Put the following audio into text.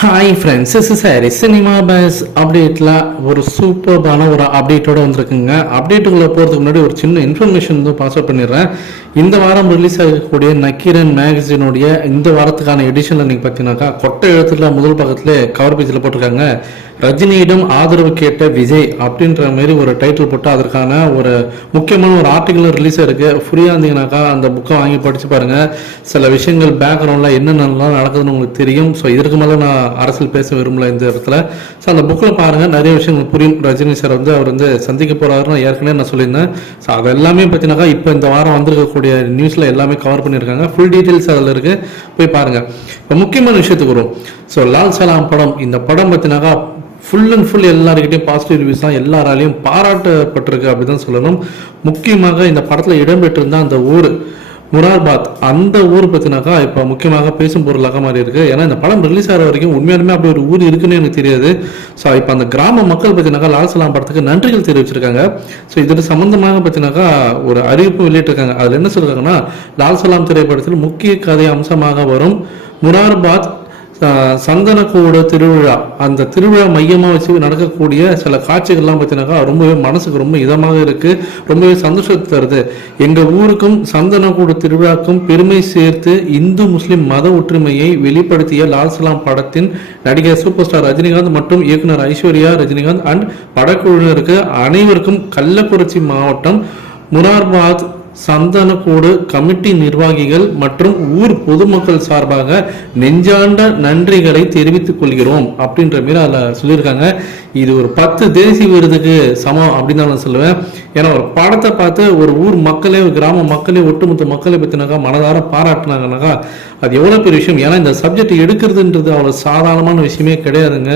Hi friends is சாரி cinema base அப்டேட்டில் ஒரு சூப்பர்பான ஒரு அப்டேட்டோட வந்திருக்குங்க. அப்டேட்டுக்குள்ளே போகிறதுக்கு முன்னாடி ஒரு சின்ன இன்ஃபர்மேஷன் வந்து பாஸ் அவுட் பண்ணிடுறேன். இந்த வாரம் ரிலீஸ் ஆகக்கூடிய நக்கீரன் மேகசினுடைய இந்த வாரத்துக்கான எடிஷனில் நீங்கள் பார்த்தீங்கன்னாக்கா கொட்டை எழுத்துல முதல் பக்கத்தில் கவர் பேஜில் போட்டிருக்காங்க. ரஜினியிடம் ஆதரவு கேட்ட விஜய் அப்படின்ற மாதிரி ஒரு டைட்டில் போட்டு அதற்கான ஒரு முக்கியமான ஒரு ஆர்டிக்கல் ரிலீஸ் ஆயிருக்கு. ஃப்ரீயாக இருந்தீங்கன்னாக்கா அந்த புக்கை வாங்கி படித்து பாருங்கள் சில விஷயங்கள் பேக்ரவுண்டில் என்னென்னலாம் நடக்குதுன்னு உங்களுக்கு தெரியும். ஸோ இதற்கு மேலே நான் அரசியல் பேச விரும்பல இந்த இடத்துல. ஸோ அந்த புக்கில் பாருங்க நிறைய விஷயங்கள் புரியும். ரஜினி சார் வந்து அவர் வந்து சந்திக்க போகிறாருன்னு ஏற்கனவே நான் சொல்லியிருந்தேன். ஸோ அது எல்லாமே பார்த்தீங்கன்னாக்கா இப்போ இந்த வாரம் வந்திருக்கக்கூடிய நியூஸில் எல்லாமே கவர் பண்ணியிருக்காங்க. ஃபுல் டீட்டெயில்ஸ் அதில் இருக்கு. போய் பாருங்க. இப்போ முக்கியமான விஷயத்துக்கு வரும் ஸோ லால் சலாம் படம் இந்த படம் பார்த்தீங்கன்னாக்கா ஃபுல் அண்ட் ஃபுல் எல்லாருக்கிட்டையும் பாசிட்டிவ் ரிவ்யூஸ் தான். எல்லாராலையும் பாராட்டப்பட்டிருக்கு அப்படி தான் சொல்லணும். முக்கியமாக இந்த படத்தில் இடம்பெற்றிருந்த அந்த ஊர். முரார்பாத் அந்த ஊர் பற்றினாக்கா இப்போ முக்கியமாக பேசும் பொருளாக மாறி இருக்கு. ஏன்னா இந்த படம் ரிலீஸ் ஆகிற வரைக்கும் உண்மையாலுமே அப்படி ஒரு ஊர் இருக்குன்னு எனக்கு தெரியாது. ஸோ இப்போ அந்த கிராம மக்கள் பற்றினாக்கா லால் சலாம் படத்துக்கு நன்றிகள் தெரிவிச்சிருக்காங்க. ஸோ இது சம்பந்தமாக பற்றினாக்கா ஒரு அறிவிப்பு வெளியிட்டிருக்காங்க. அதில் என்ன சொல்கிறாங்கன்னா லால் சலாம் திரைப்படத்தில் முக்கிய கதை அம்சமாக வரும் முரார்பாத் சந்தனக்கூட திருவிழா. அந்த திருவிழா மையமாக வச்சு நடக்கக்கூடிய சில காட்சிகள்லாம் பார்த்தீங்கன்னாக்கா ரொம்பவே மனசுக்கு ரொம்ப இதமாக இருக்கு. ரொம்பவே சந்தோஷத்தை தருது. எங்க ஊருக்கும் சந்தனக்கூட திருவிழாக்கும் பெருமை சேர்த்து இந்து முஸ்லிம் மத ஒற்றுமையை வெளிப்படுத்திய லால் சலாம் படத்தின் நடிகர் சூப்பர் ஸ்டார் ரஜினிகாந்த் மற்றும் இயக்குனர் ஐஸ்வர்யா ரஜினிகாந்த் அண்ட் படக்குழுவினருக்கு அனைவருக்கும் கள்ளக்குறிச்சி மாவட்டம் முரார்பாத் சந்தனக்கூடு கமிட்டி நிர்வாகிகள் மற்றும் ஊர் பொதுமக்கள் சார்பாக நெஞ்சாண்ட நன்றிகளை தெரிவித்துக் கொள்கிறோம் அப்படின்ற மாரி அதில் சொல்லியிருக்காங்க. இது ஒரு பத்து தேசிய விருதுக்கு சமம் அப்படின்னு நான் சொல்லுவேன். ஏன்னா ஒரு படத்தை பார்த்து ஒரு ஊர் மக்களே ஒரு கிராம மக்களே ஒட்டுமொத்த மக்களை பற்றினாக்கா மனதார பாராட்டினாங்கனாக்கா அது எவ்வளோ பெரிய விஷயம். ஏன்னா இந்த சப்ஜெக்ட் எடுக்கிறதுன்றது அவ்வளோ சாதாரணமான விஷயமே கிடையாதுங்க.